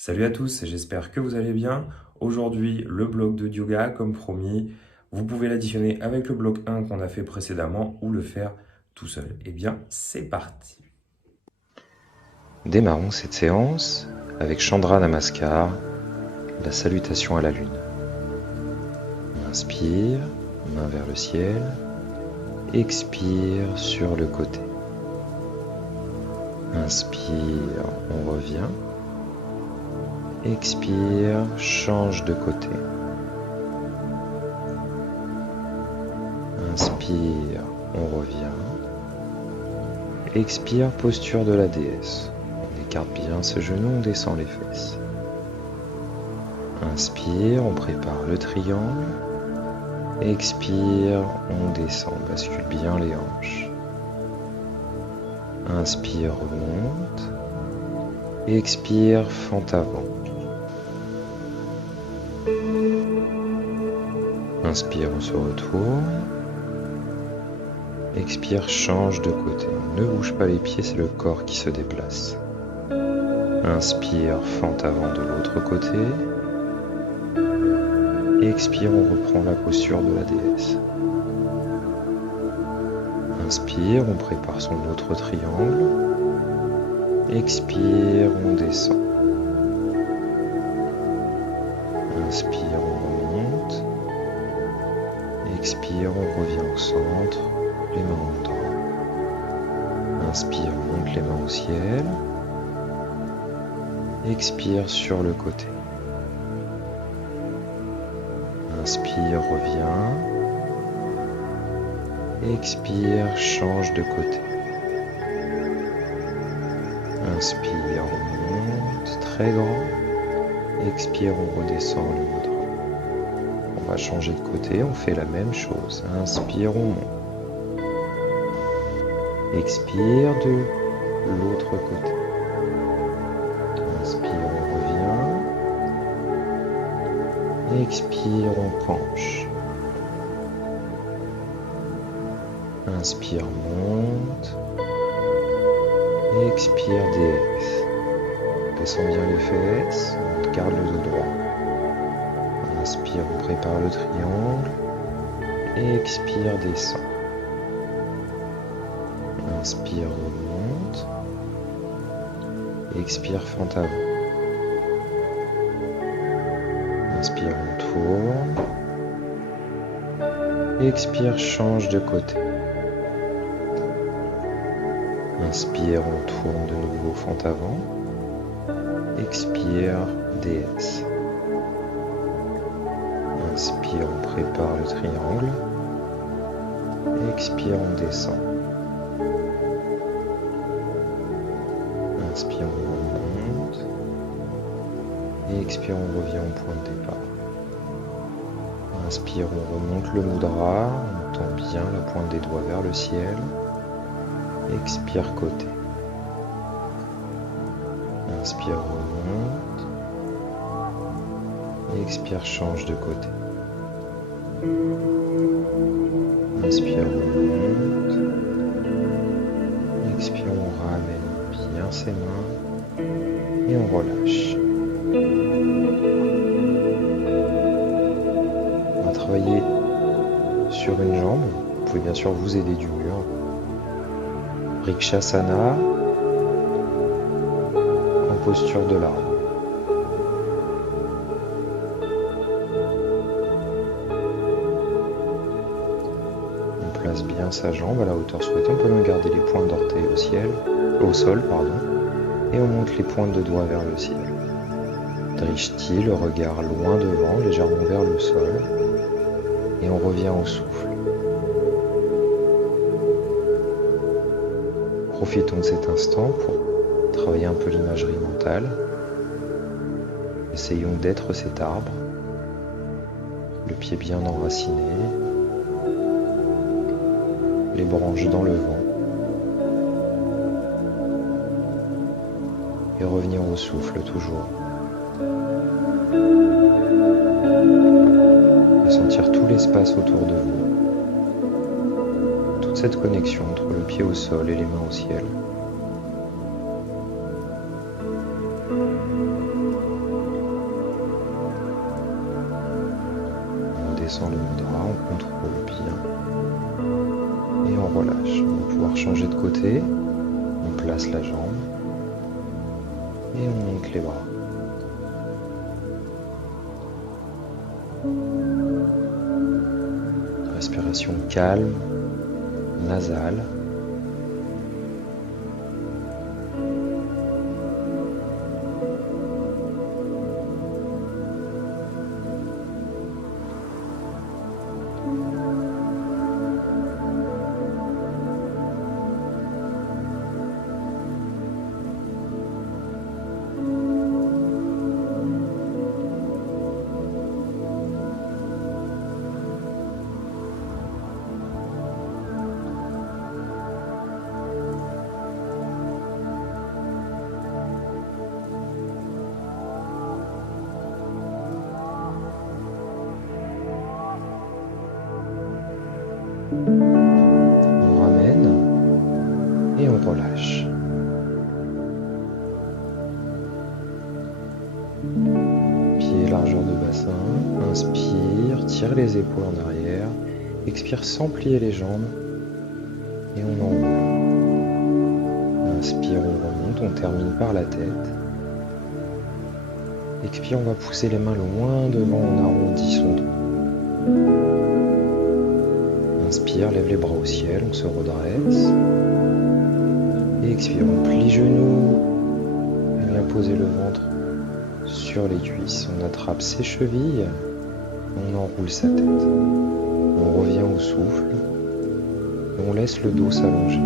Salut à tous, j'espère que vous allez bien. Aujourd'hui, le bloc de yoga, comme promis, vous pouvez l'additionner avec le bloc 1 qu'on a fait précédemment ou le faire tout seul. Eh bien, c'est parti. Démarrons cette séance avec Chandra Namaskar, la salutation à la lune. On inspire, main vers le ciel, expire sur le côté. Inspire, on revient. Expire, change de côté. Inspire, on revient. Expire, posture de la déesse. On écarte bien ce genou, on descend les fesses. Inspire, on prépare le triangle. Expire, on descend, bascule bien les hanches. Inspire, remonte. Expire, fente avant. Inspire, on se retourne. Expire, change de côté. Ne bouge pas les pieds, c'est le corps qui se déplace. Inspire, fente avant de l'autre côté. Expire, on reprend la posture de la déesse. Inspire, on prépare son autre triangle. Expire, on descend. Inspire, on remonte. Expire, on revient au centre, les mains au droit. Inspire, monte les mains au ciel. Expire sur le côté. Inspire, reviens. Expire, change de côté. Inspire, on monte, très grand. Expire, on redescend le mudra. On va changer de côté, on fait la même chose. Inspire, on monte. Expire de l'autre côté. Inspire, on revient. Expire, on penche. Inspire, monte. Expire, déesse. Descend bien les fesses, on garde le dos droit. Inspire, on prépare le triangle. Expire, descend. Inspire, remonte. Expire, fente avant. Inspire, on tourne. Expire, change de côté. Inspire, on tourne de nouveau, fente avant. Expire, déesse. Inspire, on prépare le triangle. Expire, on descend. Inspire, on remonte. Et expire, on revient au point de départ. Inspire, on remonte le mudra, on tend bien la pointe des doigts vers le ciel. Expire, côté. Inspire, remonte. Et expire, change de côté. Inspire, remonte. Expire, on ramène bien ses mains. Et on relâche. On va travailler sur une jambe. Vous pouvez bien sûr vous aider du mur. Vrikshasana en posture de l'arbre. On place bien sa jambe à la hauteur souhaitée. On peut même garder les pointes d'orteil au sol, et on monte les pointes de doigts vers le ciel. Drishti, le regard loin devant, légèrement vers le sol, et on revient au souffle. Profitons de cet instant pour travailler un peu l'imagerie mentale. Essayons d'être cet arbre, le pied bien enraciné, les branches dans le vent, et revenir au souffle toujours. Et sentir tout l'espace autour de vous. Toute cette connexion entre le pied au sol et les mains au ciel. descend le drap, on contrôle bien. Et on relâche. On va pouvoir changer de côté. On place la jambe. Et on monte les bras. Respiration calme, nasale. On ramène et on relâche. Pied largeur de bassin, inspire, tire les épaules en arrière, expire sans plier les jambes et on enroule. Inspire, on remonte, on termine par la tête. Expire, on va pousser les mains loin devant, on arrondit son dos. Inspire, lève les bras au ciel, on se redresse. Et expire, on plie genoux. On vient poser le ventre sur les cuisses. On attrape ses chevilles. On enroule sa tête. On revient au souffle. Et on laisse le dos s'allonger.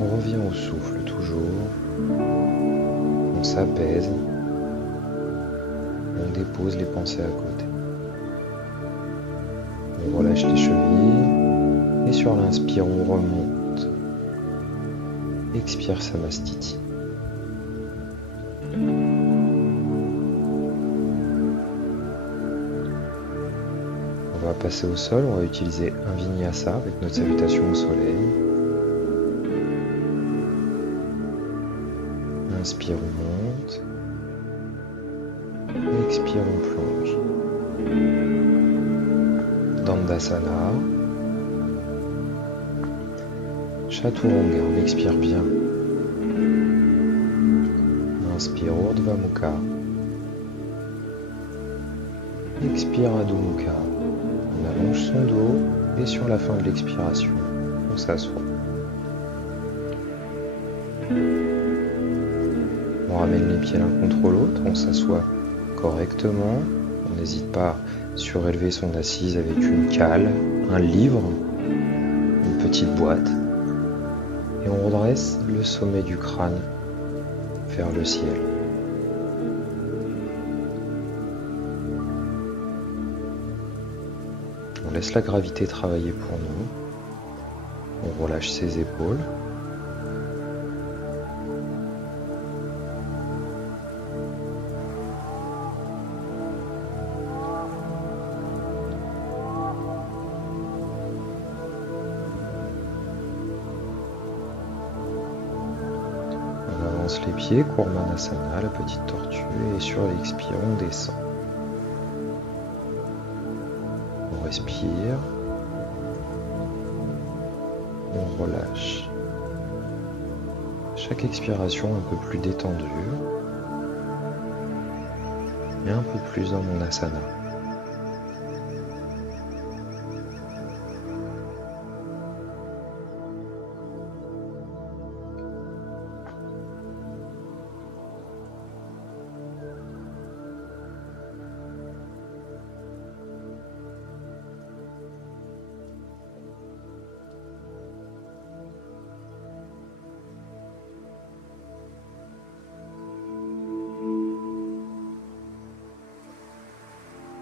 On revient au souffle toujours, on s'apaise, on dépose les pensées à côté. On relâche les chevilles et sur l'inspire on remonte. Expire Samastiti. On va passer au sol, on va utiliser un vinyasa avec notre salutation au soleil. Inspire, on monte. Expire, on plonge. Dandasana. Chaturanga, on expire bien. Inspire, Urdhva Mukha. Expire, Adho Mukha. On allonge son dos et sur la fin de l'expiration, on s'assoit. On ramène les pieds l'un contre l'autre, on s'assoit correctement. On n'hésite pas à surélever son assise avec une cale, un livre, une petite boîte. Et on redresse le sommet du crâne vers le ciel. On laisse la gravité travailler pour nous. On relâche ses épaules. On avance les pieds, Kurmanasana, la petite tortue, et sur l'expire, on descend. On respire, on relâche. Chaque expiration un peu plus détendue et un peu plus dans mon asana.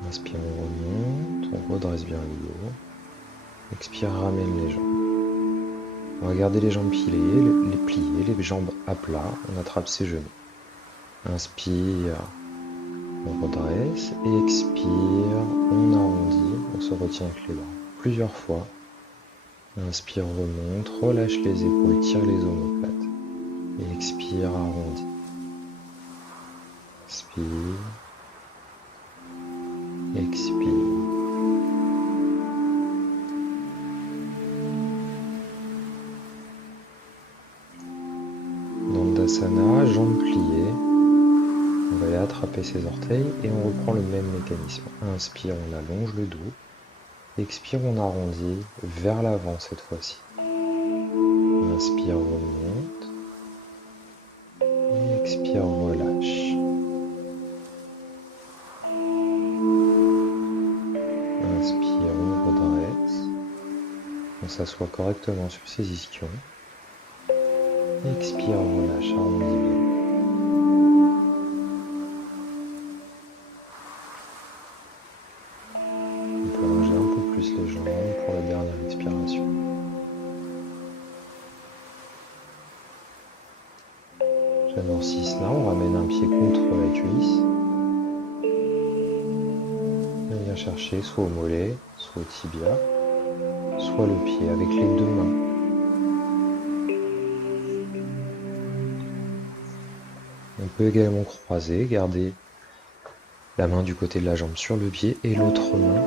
Inspire, on remonte, on redresse bien le dos. Expire, ramène les jambes. On va garder les jambes pliées, les jambes à plat. On attrape ses genoux. Inspire, On redresse et expire, on arrondit, on se retient avec les bras plusieurs fois. Inspire, remonte, relâche les épaules, tire les omoplates. Et expire, arrondis. Inspire, expire. Dandasana, jambes pliées. On va aller attraper ses orteils et on reprend le même mécanisme. Inspire, on allonge le dos. Expire, on arrondit vers l'avant cette fois-ci. Inspire, remonte. Et expire, relâche. Inspire, on redresse. On s'assoit correctement sur ses ischions. Expire, relâche, arrondis bien. On peut allonger un peu plus les jambes pour la dernière expiration. J'amortisse là, on ramène un pied contre la cuisse. On vient chercher soit au mollet, soit au tibia, soit le pied avec les deux mains. On peut également croiser, garder la main du côté de la jambe sur le pied et l'autre main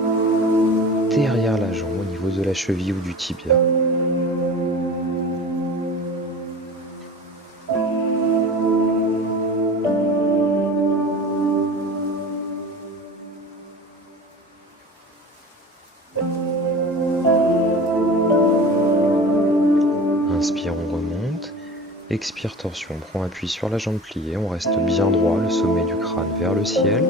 derrière la jambe au niveau de la cheville ou du tibia. Inspire, on remonte. Expire, torsion. On prend appui sur la jambe pliée. On reste bien droit, le sommet du crâne vers le ciel.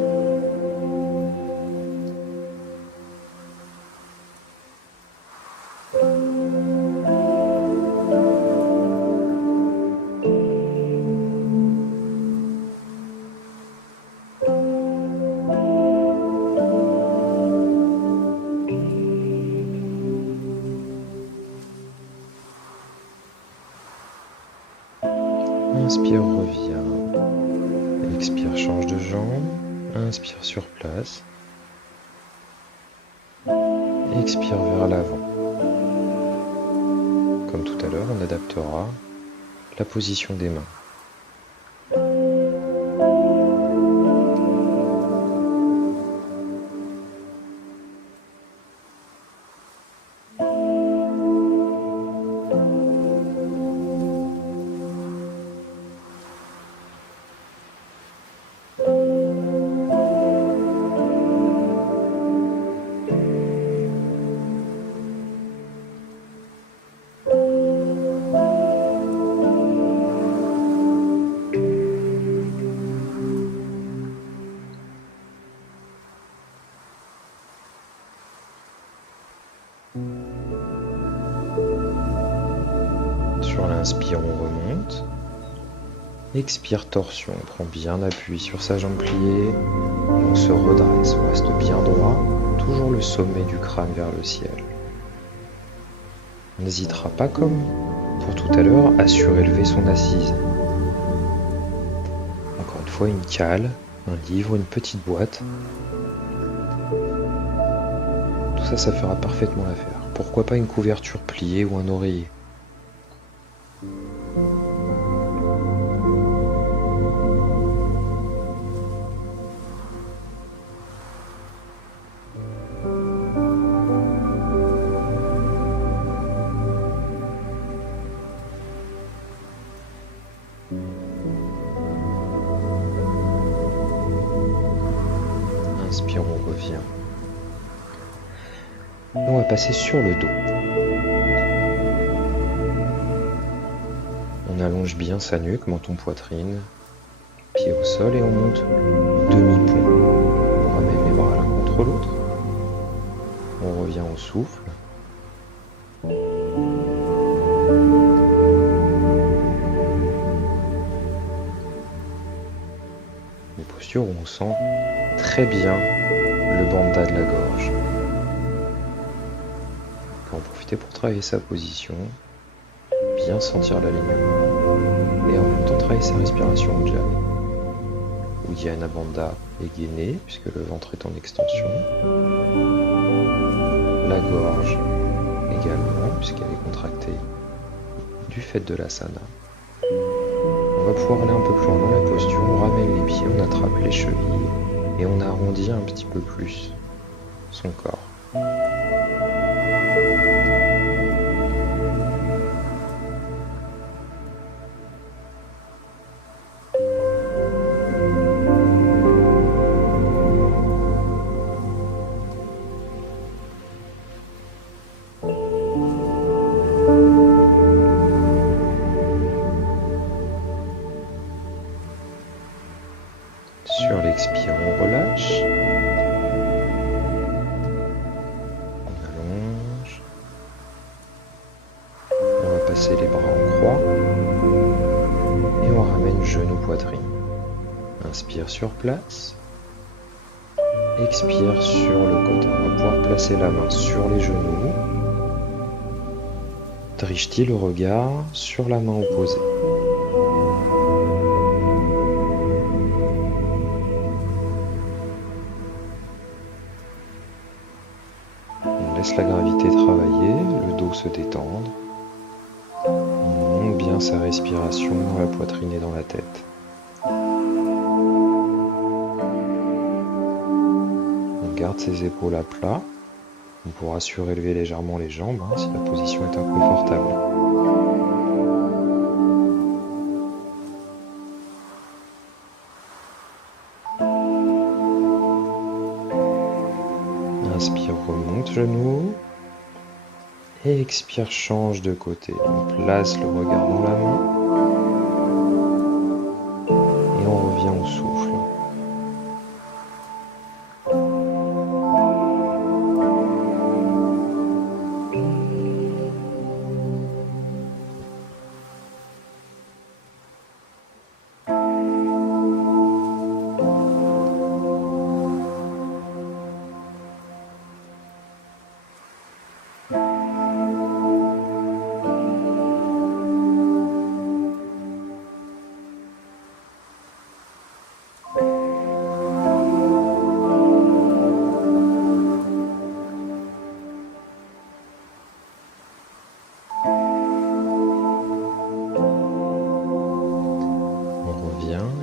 Inspire, reviens. Expire, change de jambe. Inspire sur place. Expire vers l'avant. Comme tout à l'heure, on adaptera la position des mains. Sur l'inspire, on remonte. Expire, torsion. On prend bien appui sur sa jambe pliée. On se redresse. On reste bien droit. Toujours le sommet du crâne vers le ciel. On n'hésitera pas, comme pour tout à l'heure, à surélever son assise. Encore une fois, une cale, un livre, une petite boîte. Tout ça, ça fera parfaitement l'affaire. Pourquoi pas une couverture pliée ou un oreiller? Inspire, on revient. On va passer sur le dos. On allonge bien sa nuque, menton, poitrine, pied au sol et on monte demi-pont. On ramène les bras l'un contre l'autre. On revient au souffle. Une posture où on sent très bien le bandha de la gorge. On peut en profiter pour travailler sa position, bien sentir l'alignement et en même temps travailler sa respiration ujjayi. Uddiyana Bandha est gainé, puisque le ventre est en extension. La gorge également, puisqu'elle est contractée du fait de l'asana. On va pouvoir aller un peu plus loin dans la posture, on ramène les pieds, on attrape les chevilles et on arrondit un petit peu plus son corps. Sur l'expire, on relâche. On allonge. On va passer les bras en croix. Et on ramène genou, poitrine. Inspire sur place. Expire sur le côté. On va pouvoir placer la main sur les genoux. Drishti, le regard sur la main opposée. On laisse la gravité travailler, le dos se détendre. On monte bien sa respiration dans la poitrine et dans la tête. On garde ses épaules à plat. On pourra surélever légèrement les jambes si la position est inconfortable. Inspire, remonte genoux. Et expire, change de côté. On place le regard dans la main. Et on revient au souffle.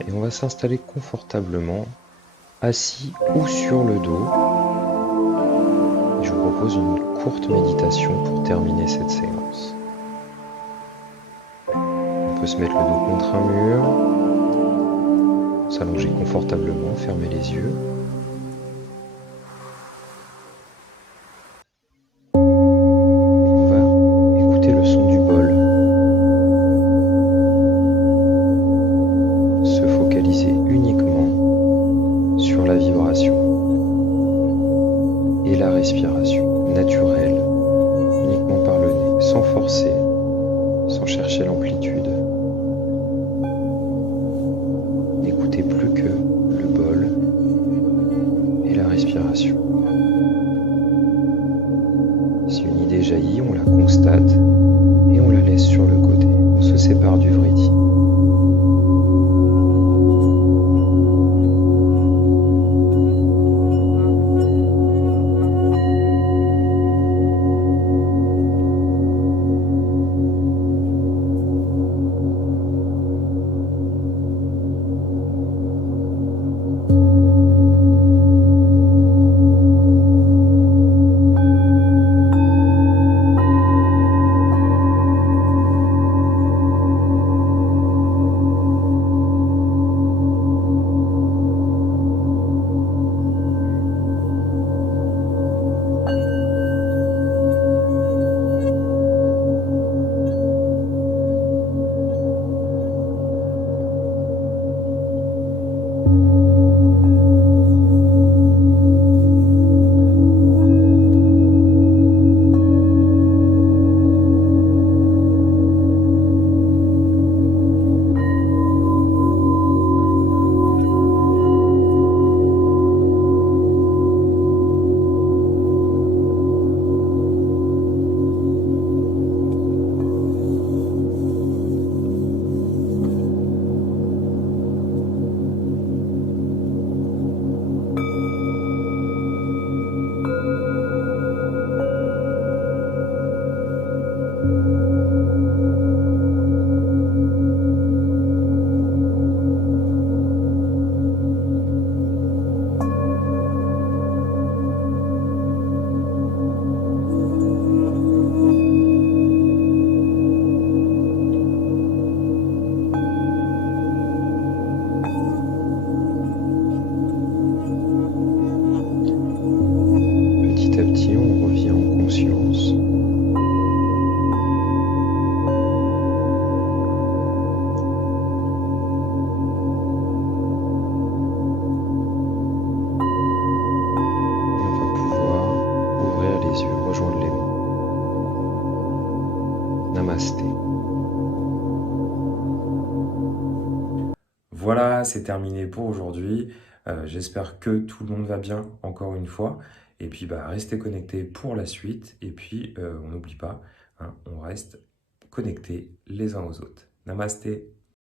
On va s'installer confortablement, assis ou sur le dos. Je vous propose une courte méditation pour terminer cette séance. On peut se mettre le dos contre un mur, s'allonger confortablement, fermer les yeux. On va écouter le son du bol. Se focaliser uniquement sur la vibration et la respiration naturelle, uniquement par le nez, sans forcer, sans chercher l'amplitude. N'écoutez plus que le bol Voilà, c'est terminé pour aujourd'hui. J'espère que tout le monde va bien, encore une fois. Et puis, bah, restez connectés pour la suite. Et puis, on n'oublie pas, hein, on reste connectés les uns aux autres. Namasté.